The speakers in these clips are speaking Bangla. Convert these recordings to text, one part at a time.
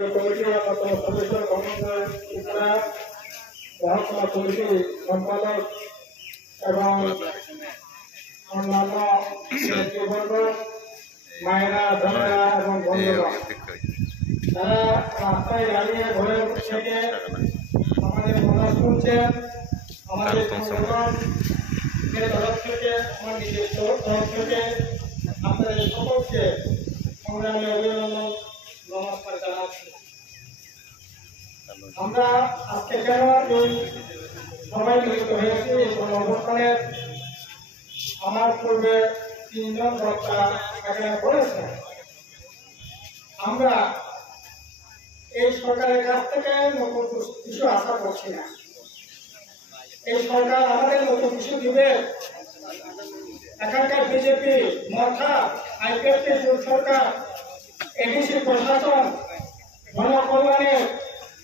কমিটির অন্যতম সদস্য মহকুমা কমিটি সম্পাদক এবং অন্যান্য নেতৃবৃন্দ, মায়েরা, বোনেরা এবং বন্ধুরা, তারা রাস্তায় দাঁড়িয়ে ঘরে থেকে আমাদের কথা শুনছেন। আমাদের সংগঠনের তরফ থেকে, আমার নিজস্ব তরফ থেকে আপনাদের সকলকে সংগ্রামী অভিনন্দন, নমস্কার জানাচ্ছি। আমরা আজকে কেন এই সবাই মিলিত হয়েছি এই অনুষ্ঠানের, আমার পূর্বে তিনজন বক্তা এখানে বলেছেন, আমরা এই সরকারের কাছ থেকে নতুন কিছু আশা করছি না। এই সরকার আমাদের নতুন কিছু দিবে। এখানকার বিজেপি মাথা আইপিএফটি সরকার, এডিসি প্রশাসন, জনকল্যাণের,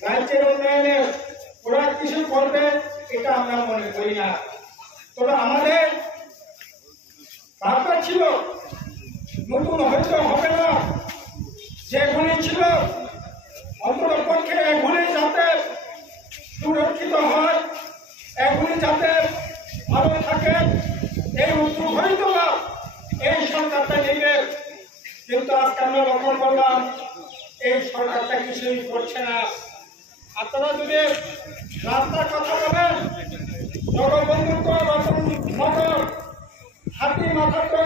রাজ্যের উন্নয়নের ওরা কিছু করবে এটা আমরা মনে করি না। তবে আমাদের ভাবনা ছিল নতুন হয়তো হবে না, যেগুলি ছিল অন্তরপক্ষে এগুলি যাতে সুরক্ষিত হয়, এগুলি যাতে ভালো থাকে, এই উদ্যোগ হয়তো না এই সরকারটা নেবে। কিন্তু আজকে আমরা লক্ষ্য করলাম এই সরকারটা কিছুই করছে না। আপনারা যদি রাস্তার কথা বলেন, জগবন্ধুত্ব, রতননগর, হাতি মাথাটো,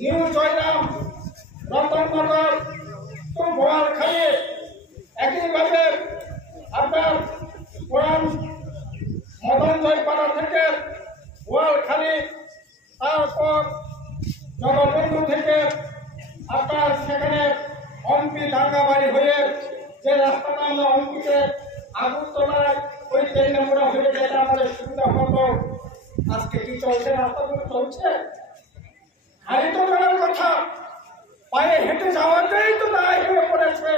নিউ জয়রাম, রতননগর, তো বোয়ালখালী, একইভাবে আপনার পুরান মদনজয়পাড়া থেকে বোয়ালখালী, তারপর জগবন্ধু থেকে আপনার সেখানে অম্পি ডাঙ্গাবাড়ি হয়ে যে রাস্তাটা আমরা অম্পিতে আগরতলায় ওই 3 নম্বর হয়ে যেটা আমাদের সুবিধা হতো, আজকে কি চলছে? রাস্তাগুলো চলছে, গাড়ি তো বেড়ার কথা, পায়ে হেঁটে যাওয়াতেই তো দায় হয়ে পড়েছে।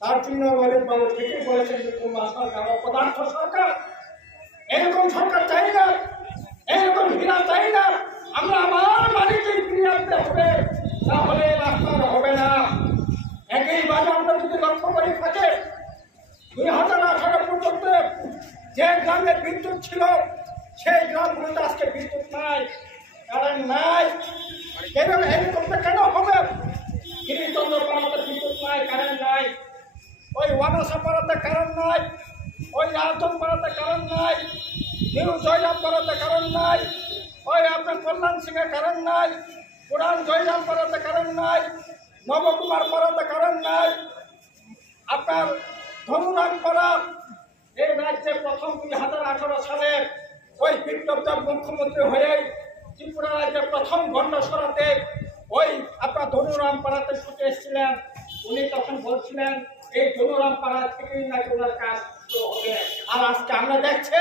তার জন্য বাবু ঠিকই বলেছেন যে কুমার সরকার অপদার্থ সরকার, এরকম সরকার চাই না, এরকম হীরা চাই না। আমরা আমার বাড়িতে ফিরে আসতে হবে, না হলে রাস্তার হবে না। একইভাবে আমরা যদি লক্ষ্য করি থাকে 2018 পর্যন্ত যে গ্রামে বিদ্যুৎ ছিল সেই গ্রামগুলোতে আজকে বিদ্যুৎ নাই, কারেন্ট নাই। এরকমটা কেন হবে? গিরিচন্দ্রপাড়াতে বিদ্যুৎ নাই, কারেন্ট নাই, ওই ওয়ানাসাপাড়াতে কারেন্ট নাই, ওই আলতনপাড়াতে কারেন্ট নাই, নিউ জয়রামপাড়াতে কারেন্ট নাই, ওই আপনার কল্যাণ সিংহে কারেন্ট নাই, পুরান জয়রামপাড়াতে কারেন্ট নাই, নবকুমার পাড়াতে কারেন্ট নাই, আপনার ধনুরামপাড়া এই রাজ্যে প্রথম 2018 সালে ওই বিপ্লব দেব মুখ্যমন্ত্রী হয়ে ত্রিপুরা রাজ্যে প্রথম গন্ড সরাতে ওই আপনার ধনুরামপাড়াতে ছুটে এসেছিলেন। উনি তখন বলছিলেন এই ধনুরামপাড়া থেকেই নাকি ওনার কাজ শুরু হবে। আর আজকে আমরা দেখছি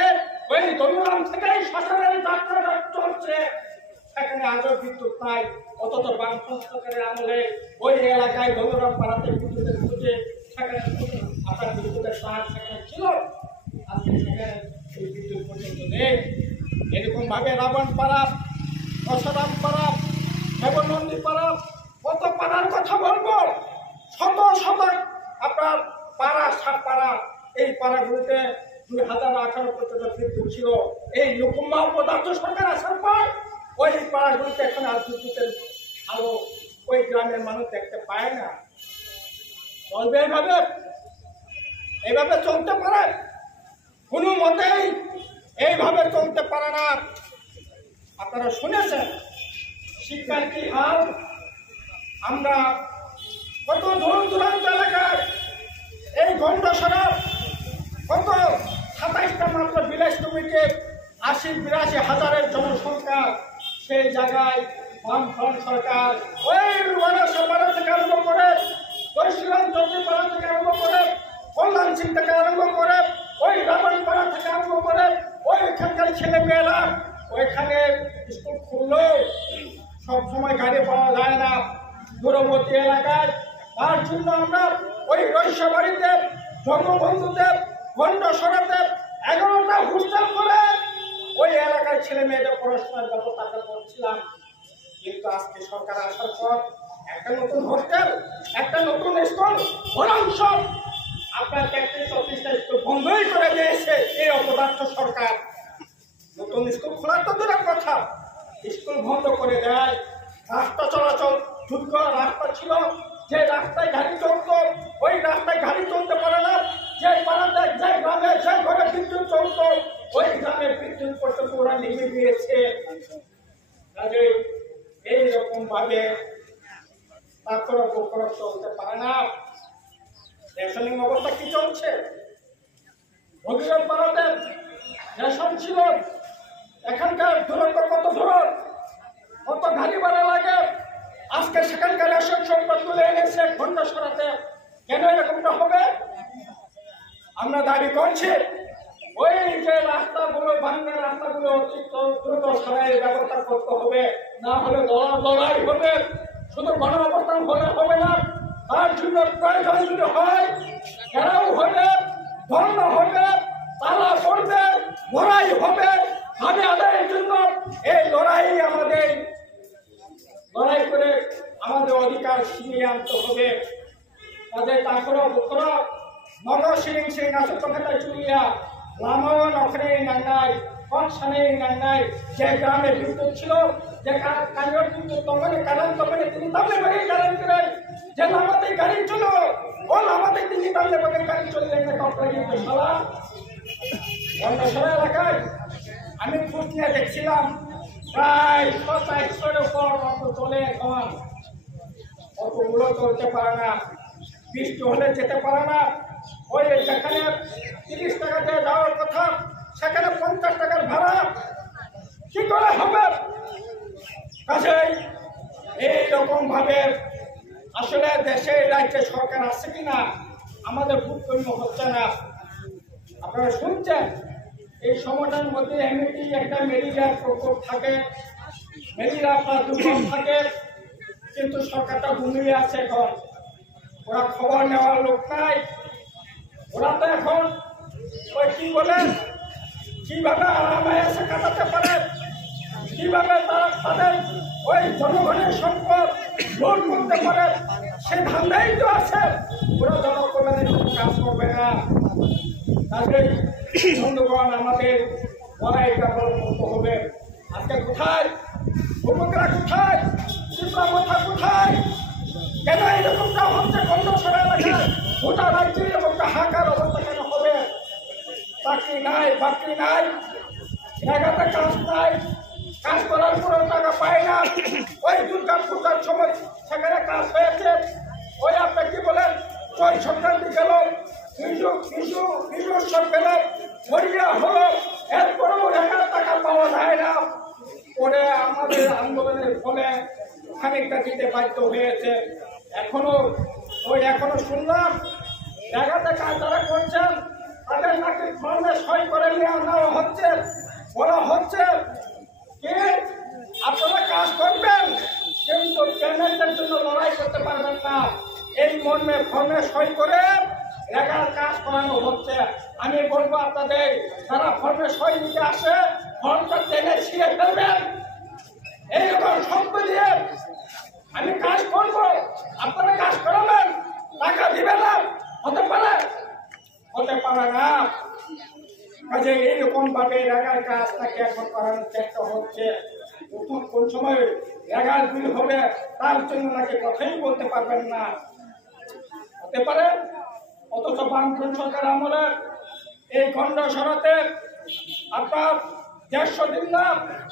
ওই ধনুরাম থেকেই শ্মশানের যাত্রা চলছে, সেখানে আজও বিদ্যুৎ নাই। অথচ বামফ্রন্ট সরকারের আমলে ওই এলাকায় ধনুরামপাড়াতে বিদ্যুতের খুঁজে সেখানে আপনার বিদ্যুতের তার সেখানে ছিল, আজকে সেখানে এই বিদ্যুৎ পর্যন্ত নেই। এরকম ভাবে রাবণপাড়া, অসরামপাড়া, দেবনন্দীপাড়া, কত পাড়ার কথা বলবো, শত শত আপনার পাড়া, সাতপাড়া, এই পাড়াগুলিতে 2018 পর্যন্ত বিদ্যুৎ ছিল। এই লুকুম্বা পদার্থ সরকার আসার পর ওই পাড়াগুলিতে এখন আর বিদ্যুতের আলো ওই গ্রামের মানুষ দেখতে পায় না। চলবে এইভাবে? এইভাবে চলতে পারে? কোনো মতেই এইভাবে চলতে পারে না। আপনারা শুনেছেন শিক্ষার কি হাল। আমরা কত দূর দূরান্ত এলাকায় এই গন্ডসরা কত 27টা মাত্র ভিলেজ কমিটি 80-82 হাজারের জনসংখ্যা, সেই জায়গায় বামফ্রন্ট সরকার ওই ওয়ানাসাপাড়া থেকে আরম্ভ করে, বৈশিলাম চৌধুরীপাড়া থেকে আরম্ভ করে, কল্যাণ সিং থেকে আরম্ভ করে, ওই রাবণপাড়া থেকে আরম্ভ করে, ওইখানকার ছেলে মেয়েরা ওইখানে স্কুল খুললেও সবসময় গাড়ি পাওয়া যায় না দূরবর্তী এলাকায়। তার জন্য আমরা ওই রৈশবাড়িতে, জগবন্ধুতে, গন্ডসরাতে 11টা হোস্টেল করে ওই এলাকায় ছেলে মেয়েদের পড়াশোনার ব্যবস্থা করছিলাম। কিন্তু আজকে সরকার আসার পর একটা নতুন হোস্টেল, একটা নতুন স্কুল, বরঞ্চ আপনার 33-34টা স্কুল বন্ধই করে দিয়েছে এই অপদার্থ সরকার। নতুন স্কুল খোলার তো দূরের কথা, স্কুল বন্ধ করে দেয়। রাস্তা চলাচল যোগ্য রাস্তা ছিল, যে রাস্তায় গাড়ি চলত ওই রাস্তায় গাড়ি চলতে পারে না, যে পাড়াতে যে গ্রামে যে ঘরে বিদ্যুৎ চলত ওই গ্রামে বিদ্যুৎ পর্যন্ত ওরা নিয়ে দিয়েছে। কাজে এইরকম ভাবে তারপরে উপকরণ চলতে পারে না। রেশনিং অবস্থা কি চলছে? ভবিষ্যৎ পাড়াতে রেশন ছিল, এখানকার দূরত্ব কত দূর, কত গাড়ি ভাড়া লাগে, আজকে সেখানকার রেশন সম্পদ তুলে এনেছে ঘন্টা সরাতে। কেন এরকমটা হবে? আমরা দাবি করছি ওই যে রাস্তাগুলো ভাঙা রাস্তাগুলো দ্রুত সরাইয়ের ব্যবস্থা করতে হবে, না হলে লড়াই হবে। শুধু গণ অবস্থান হলে হবে না, তার জন্য প্রয়োজন যদি হয় ঘেরাও হবে, ধর্ম হবে, তালা পড়বে, লড়াই হবে। দাবি আদায়ের জন্য এই লড়াই আমাদের লড়াই করে আমাদের অধিকার ছিনিয়ে আনতে হবে। তাদের তারপরে নগর সিং সিং আসল কথাটা চুরিয়া লামন অখরে নান্নাই কনসানে নান্নাই যে গ্রামে বিদ্যুৎ ছিল, যে কারিগর বিদ্যুৎ তখনই কারণ তখনই তিনি তামলে বাগে কারণ করেন, যে লামাতে গাড়ি ছিল ও লামাতে তিনি তামলে বাগে গাড়ি চললেন না কমপ্লেন সালা ঘন্টাসরা এলাকায়। আমি খোঁজ নিয়ে দেখছিলাম প্রায় 100-100-এর উপর মতো চলে। এখন অতগুলো চলতে পারে না, বৃষ্টি হলে যেতে পারে না। ওই যেখানে 30 টাকা দিয়ে যাওয়ার কথা সেখানে 50 টাকার ভাড়া, কি করে হবে? কাজেই এইরকম ভাবে আসলে দেশে রাজ্যে সরকার আছে কিনা আমাদের বোধগম্য হচ্ছে না। আপনারা শুনছেন এই সময়টার মধ্যে এমনিটি একটা ম্যালেরিয়ার প্রকোপ থাকে, ম্যালেরিয়া প্রাদুর্ভাব থাকে, কিন্তু সরকারটা ঘুমিয়ে আছে। এখন ওরা খবর নেওয়ার লোক নাই। ওরা তো এখন ওই কি বলে কিভাবে আরামে এসে কাটাতে পারে, কিভাবে তারা তাদের ওই জনগণের সম্পদ লুট করতে পারে সে ধান্দাই তো আছে। ওরা জনকল্যাণের কাজ করবে না। তাদের বন্ধুগণ আমাদের লড়াইটা বড় করতে হবে। আজকে কোথায় উপকরা, কোথায় চিন্তা মাথা, কোথায়? কেন এরকমটা হচ্ছে? কন্যা এলাকায় গোটা রাজ্যে এরকমটা হাকার অবস্থা কেন হবে? চাকরি নাই, বাকরি নাই, জায়গাতে কাজ নাই, কাজ করার পরে টাকা পায় না। ওই দুর্গা পূজার সময় সেখানে কাজ হয়েছে, ওই আপনি কি বলেন চয় সংক্রান্তি গেল, উৎসব গেল, মরিয়া হলো, এরপরেও 1000 টাকা পাওয়া যায় না। পরে আমাদের আন্দোলনের ফলে খানিকটা দিতে বাধ্য হয়েছে। এখনো শুনলাম জায়গাতে কাজ যারা করছেন তাদের নাকি ফর্মে সই করে নিয়ে নেওয়া হচ্ছে, বলা হচ্ছে কি আপনারা কাজ করবেন কিন্তু পেমেন্টের জন্য লড়াই করতে পারবেন না। এই মর্মে ফর্মে সই করে রেগার কাজ করানো হচ্ছে। আমি বলবো আপনাদের যারা ফর্মে সই নিতে আসে ফর্মটা টেনে ছিঁড়ে ফেলবেন। এইরকম শব্দ দিয়ে আমি কাজ করব, আপনারা কাজ করাবেন, টাকা দিবেন না, হতে পারে না। কাজে এইরকম ভাবে রেগার কাজটাকে এখন করানোর চেষ্টা হচ্ছে। প্রথম কোন সময় রেগার বিল হবে তার জন্য নাকি কথাই বলতে পারবেন না, হতে পারে। অথচ বামফ্রন্ট সরকার আমলে এই গন্ডা সরাতে আপনার 150 দিন না,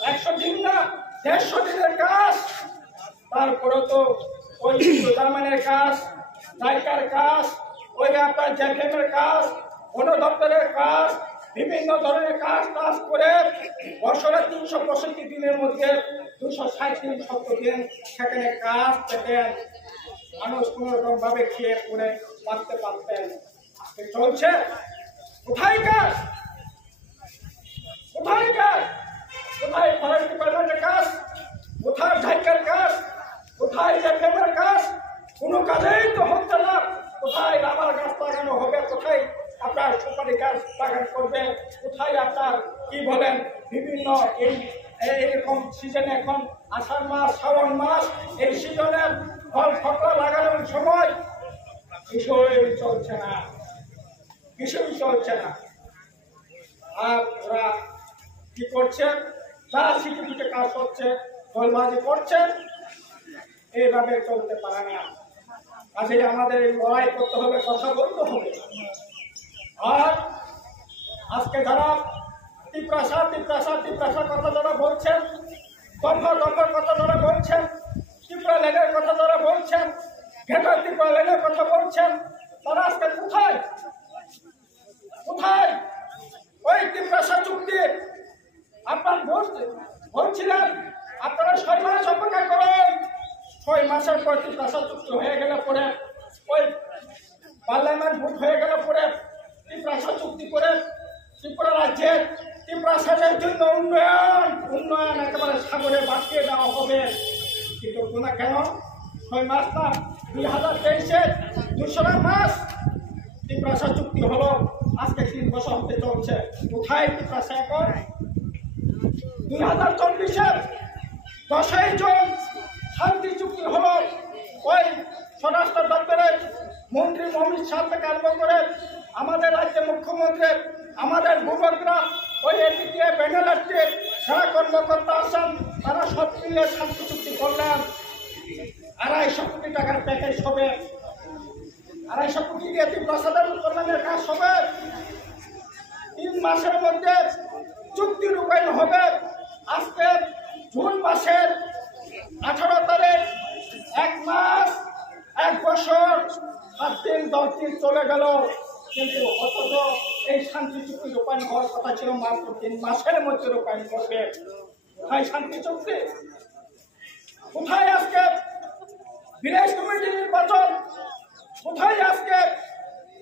100 দিন না, 150 দিনের কাজ। তারপরে তো ওই জার্মানের কাজ, জায়গার কাজ, ওই আপনার জেফেমের কাজ, বন দপ্তরের কাজ, বিভিন্ন ধরনের কাজ করে বছরে 365 দিনের মধ্যে 260 দিন সেখানে কাজ পেতেন। মানুষ কোন রকম ভাবে খেয়ে পড়ে বাঁচতে পারতেন। চলছে কোথায় কাজ, কোথায় কাজ, কোথায় ফরেস্ট ডিপার্টমেন্টের কাজ, কোথায় ঝাইকার কাজ, কোথায় জেফেমের কাজ? কোনো কাজেই তো হচ্ছে না। কোথায় রাবার গাছ লাগানো হবে, কোথায় আপনার সুপারি গাছ বাগান করবে, কোথায় আপনার কি বলেন বিভিন্ন এইরকম সিজনে এখন আষাঢ় মাস, শ্রাবণ মাস, এই সিজনে ফল ফকরা লাগানোর সময় কিছুই চলছে না, কিছুই চলছে না। আর ওরা কি করছে, তার সিকিউরিটি কাজ করছে, দলবাজি করছে, এইভাবে চলতে পারে না। কাজে আমাদের লড়াই করতে হবে, কথা বলতে হবে। আর আজকে যারা তিপ্রাসা কথা যারা বলছেন, দম্ভর কথা যারা বলছেন, ত্রিপুরা লেনের কথা যারা বলছেন, ঘেটার ত্রিপুরা লেনের কথা বলছেন, তারা আজকে কোথায় কোথায়? ওই তিপ্রাসা চুক্তি আপনার বলছিলেন আপনারা 6 মাস অপেক্ষা করেন। 6 মাসের পর তিপ্রাসা চুক্তি হয়ে গেলে পরে, ওই পার্লামেন্ট ভোট হয়ে গেলে পরে তিপ্রাসা চুক্তি করে ত্রিপুরা রাজ্যের তিপ্রাসাদের জন্য উন্নয়ন একেবারে সাগরে বাঁচিয়ে দেওয়া হবে। কিন্তু না কেন? 6 মাস না, 2023-এর 2রা মাস তিপ্রাসা চুক্তি হলো, আজকে 3 বছর হতে চলছে। কোথায় তিপ্রাসা এখন? 2024-এর 10ই জুন শান্তি চুক্তি হলো। ওই স্বরাষ্ট্র দপ্তরের মন্ত্রী অমিত শাহ থেকে আরম্ভ করে আমাদের রাজ্যের মুখ্যমন্ত্রী, আমাদের ভূবনরা, ওই এদিকে বেঙ্গালুরুতে যারা কর্মকর্তা আছেন, তারা সব মিলিয়ে শান্তি চুক্তি করলেন। 250 কোটি টাকার প্যাকেজ হবে, 250 কোটি দিয়ে তিপ্রাসাদের উন্নয়নের কাজ হবে। 3 মাসের মধ্যে চুক্তি রূপায়ণ হবে। আজকে জুন মাসের 18 তারিখ, 1 মাস 1 বছর 7 দিন 10 দিন চলে গেল, কিন্তু অথচ এই শান্তি চুক্তি রূপায়ণ হওয়ার কথা ছিল মাত্র 3 মাসের মধ্যে রূপায়ণ করবে। কোথায় শান্তি চুক্তি? কোথায় আজকে ভিলেজ কমিটি নির্বাচন? কোথায় আজকে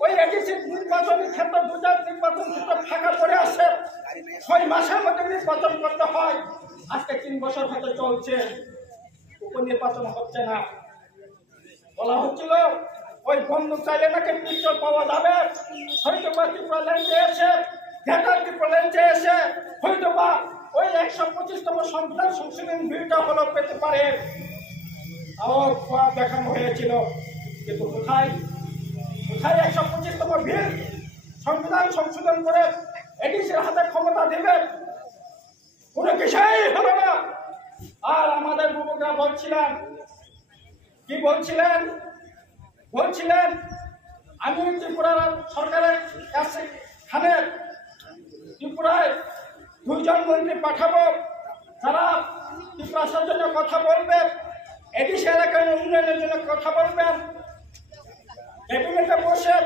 ওই এডিসি নির্বাচনের ক্ষেত্রে নির্বাচন ক্ষেত্রে ফাঁকা পড়ে আছে? 6 মাসের মধ্যে নির্বাচন করতে হয়, আজকে 3 বছর হতে চলছে, উপনির্বাচন হচ্ছে না। বলা হচ্ছিল ওই বন্দুক চাইলে নাকি পিস্তল পাওয়া যাবে, হয়তো বা ত্রিপুরা ল্যান্ডে এসে, ঘেটার ত্রিপুরা ল্যান্ডে এসে হয়তো বা ওই 125তম সংবিধান সংশোধন বিলটা হলো পেতে পারে, দেখানো হয়েছিল। কিন্তু কোথায় কোথায় 125তম বিল সংবিধান সংশোধন করে এডিসির হাতে ক্ষমতা দেবে? কোনো কিছুই হলো না। আর আমাদের যুবকরা বলছিলেন, কি বলছিলেন? বলছিলেন আমি ত্রিপুরা সরকারের কাছে ত্রিপুরায় 2 জন মন্ত্রী পাঠাবো, যারা ত্রিপুরার জন্য কথা বলবেন, এডিসি এলাকার উন্নয়নের জন্য কথা বলবেন, ক্যাবিনেটে বসে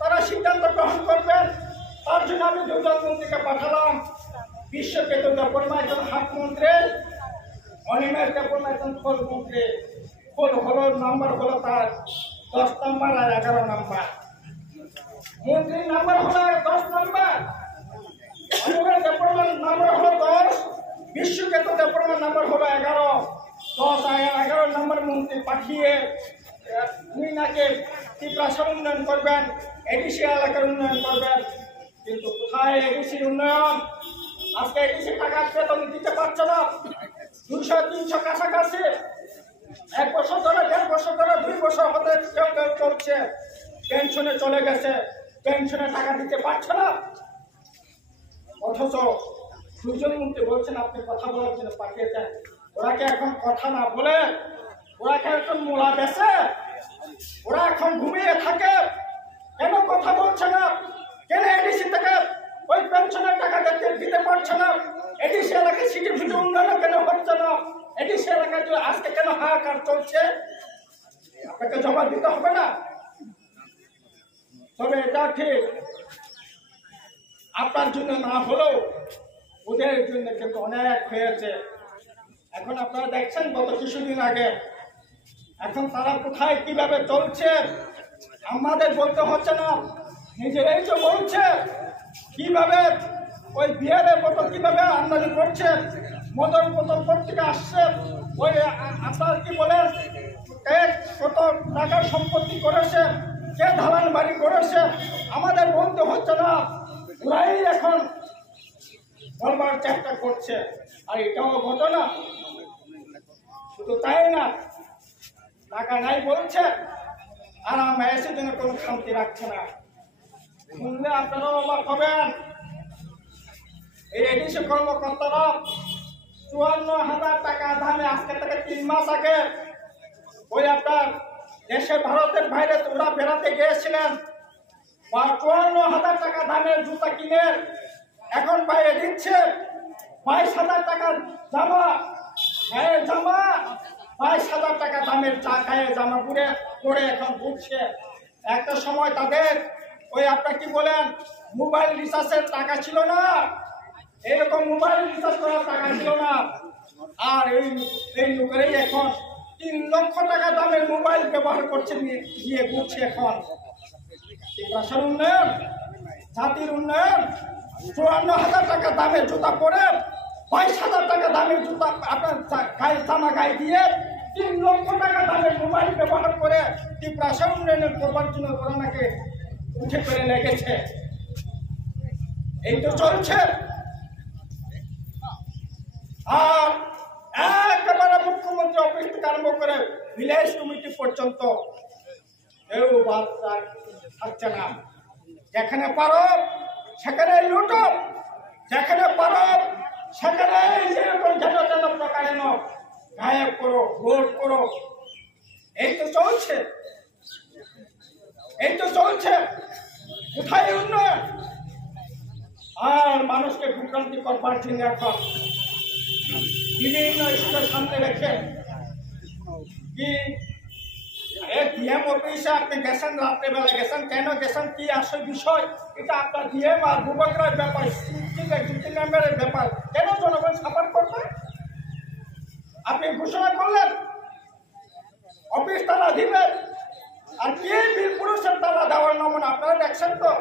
তারা সিদ্ধান্ত গ্রহণ করবেন। তার জন্য আমি 2 জন মন্ত্রীকে পাঠালাম। বিশ্ব বেতন দেববর্মা একজন হাত মন্ত্রী, অনিমেষ দেববর্মা একজন খোল মন্ত্রী। খোল হলো নাম্বার হলো তার 10 নম্বর আর 11 নম্বর। মন্ত্রীর নাম্বার হলো 10 নম্বর, অনিমেষ দেববর্মার নাম্বার হলো 10, বিশ্ব বেতন দেববর্মার নাম্বার হলো 11। 10 আর 11 নম্বর মন্ত্রী পাঠিয়ে উনি নাকি ত্রিপুরা উন্নয়ন করবেন, এডিসি এলাকার উন্নয়ন করবেন। কিন্তু কোথায় এডিসির উন্নয়ন? আজকে এডিসি টাকা বেতন দিতে পারছে না, 200-300 কাছাকাছি। 1 বছর ধরে, 1.5 বছর ধরে, 2 বছর হতে কেউ চলছে, পেনশনে চলে গেছে, পেনশনে টাকা দিতে পারছে না। অথচ 2 জন মন্ত্রী বলছেন আপনি কথা বলার জন্য পাঠিয়েছেন। ওরা কি এখন কথা না বলে, ওরা কি এখন মোলা বেছে, ওরা এখন ঘুমিয়ে থাকে? কেন কথা বলছে না? কেন এডিসি থেকে ওই পেনশনের টাকা দিতে পারছে না? এডিসি এলাকায় সিটি ফিটি উন্নয়ন কেন হচ্ছে না? এডিসি এলাকায় আজকে কেন হাহাকার চলছে? আপনাকে জবাব দিতে হবে না? তবে এটা ঠিক, আপনার জন্য না হলেও ওদের জন্য কিন্তু অনেক হয়েছে। এখন আপনারা দেখছেন গত কিছুদিন আগে, এখন তারা কোথায় কিভাবে চলছে আমাদের বলতে হচ্ছে না, নিজেরাই তো বলছে। কিভাবে ওই বিহারের বোতল কিভাবে আমদানি করছে, মদন বোতল থেকে আসছে, ওই আপনার কি বলেন কত টাকার সম্পত্তি করেছে, কে ধালান বাড়ি করেছে, আমাদের বলতে হচ্ছে না, ওরাই এখন বলবার চেষ্টা করছে। আর এটাও ঘটনা। শুধু তাই না, টাকা নাই বলছে, আর আমরা এসে জন্য কোনো শান্তি রাখছে না। শুনলে আপনারাও অবাক হবেন, এই এডিসি কর্মকর্তারা ৫৪,০০০ টাকা দামে আজকে থেকে ৩ মাস আগে ওই আপনার দেশে ভারতের বাইরে ওরা বেড়াতে গিয়েছিলেন, ৫৪,০০০ টাকা দামের জুতা কিনে এখন বাইরে দিচ্ছে ২২,০০০ টাকার জামা, গায়ের জামা ২২,০০০ টাকা দামের গায়ের জামা পরে এখন ঘুরছে। একটা সময় তাদের ওই আপনার কি বলেন মোবাইল রিচার্জের টাকা ছিল না, এরকম মোবাইল রিচার্জ করার টাকা ছিল না। আর এই লোকেরাই এখন ৩ লক্ষ টাকা দামের মোবাইল ব্যবহার করছে, নিয়ে ঘুরছে। এখন রাষ্ট্রের উন্নয়ন, জাতির উন্নয়ন, ৫৪,০০০ টাকা দামের জুতা পরে ২২,০০০ টাকা দামের জুতা আপনার গায়ে জামা গায়ে দিয়ে ৩ লক্ষ টাকা দামের মোবাইল ব্যবহার করে ত্রিপুরা উন্নয়নের করবার জন্য ওরা নাকি উঠে করে লেগেছে। এই তো চলছে। আর একেবারে মুখ্যমন্ত্রী অফিস থেকে আরম্ভ করে ভিলেজ কমিটি পর্যন্ত কেউ বাদ থাকছে না। যেখানে পারো সেখানে লুটো, যেখানে পারো সেখানে যেরকম যেন প্রকারে গায়েব করো, ভোট করো। এই তো চলছে, এই তো চলছে। কোথায় উন্নয়ন? আর মানুষকে বিভ্রান্তি করবার জন্য এখন বিভিন্ন স্কুলের সামনে রেখে কি ডিএম অফিসে আপনি গেছেন, রাত্রেবেলা গেছেন, কেন গেছেন, কি আসল বিষয়, এটা আপনার ডিএম আর যুবকরার ব্যাপার, ডিউটি মেম্বারের ব্যাপার। কেন জনগণ সাপোর্ট করবে? আপনি ঘোষণা করলেন অফিস তালা দিবেন, আর কি বীর পুরুষের তালা দেওয়ার নমুনা আপনারা দেখছেন তো।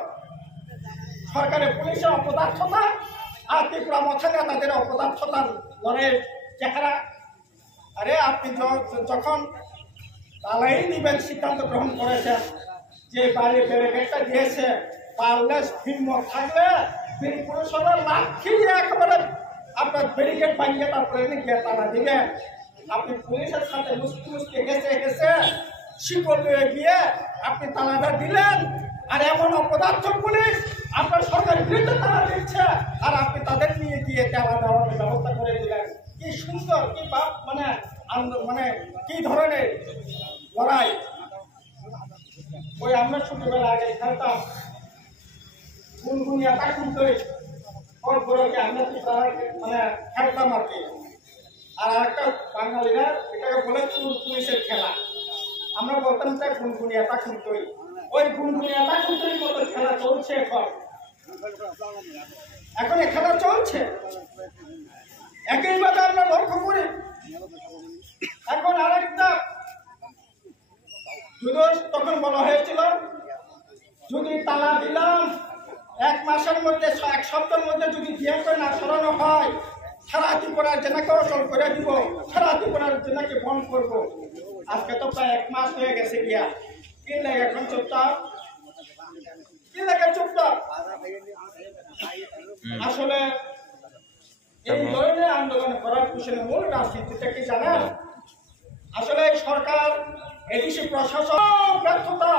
সরকারের পুলিশের অপদার্থতা আর ত্রিপুরা মৎস্যরা তাদের অপদার্থতার লড়াইয়ের চেহারা। আরে আপনি যখন তালাই নিবেন সিদ্ধান্ত গ্রহণ করেছেন, যে বাইরে ব্যারিকেডটা দিয়েছে, পারলে ভিন্ন থাকলে বীর পুরুষরা লাঠি দিয়ে একেবারে আপনার ব্যারিকেড ভাঙিয়ে তারপরে গিয়ে তালা দিবেন। আপনি পুলিশের সাথে মুসকি হেসে শিকড় নিয়ে গিয়ে আপনি তালাটা দিলেন, আর এমন অপদার্থ পুলিশ আপনার সরকারের বিরুদ্ধে তালা দিচ্ছে, আর আপনি তাদের নিয়ে গিয়ে তালা দেওয়ার ব্যবস্থা করে দিলেন। কি সুন্দর, কি মানে কি ধরনের লড়াই! ওই আমরা ছোটবেলা আগে খেলতাম গুনগুনিয়া তাকুন্তই, আমরা মানে খেলতাম আর কি। আর একটা বাঙালিরা এটাকে বলে পুলিশের খেলা, আমরা বলতাম যে গুনগুনিয়া তাকুন্তই। ওই গুনগুনিয়া তাকুন্তই মতো খেলা চলছে এখন, এখন এই খেলা চলছে। একইভাবে আমরা লক্ষ্য করি এখন আরেকটা তখন বলা হয়েছিল যদি তালা দিলাম 1 মাসের মধ্যে 1 সপ্তাহের মধ্যে যদি বিয়ে করে না সরানো হয়, সারা ত্রিপুরার জেনাকে অচল করে দিব, সারা ত্রিপুরার জেনাকে বন্ধ করবো। আজকে তো প্রায় 1 মাস হয়ে গেছে গিয়া, কি লাগে এখন চুপচাপ? কি লাগে চুপচাপ? আসলে এই ধরনের আন্দোলন করার পিছনে মূল রাজনীতিটা কি জানেন? আসলে সরকার, এডিসি প্রশাসন ব্যর্থতা।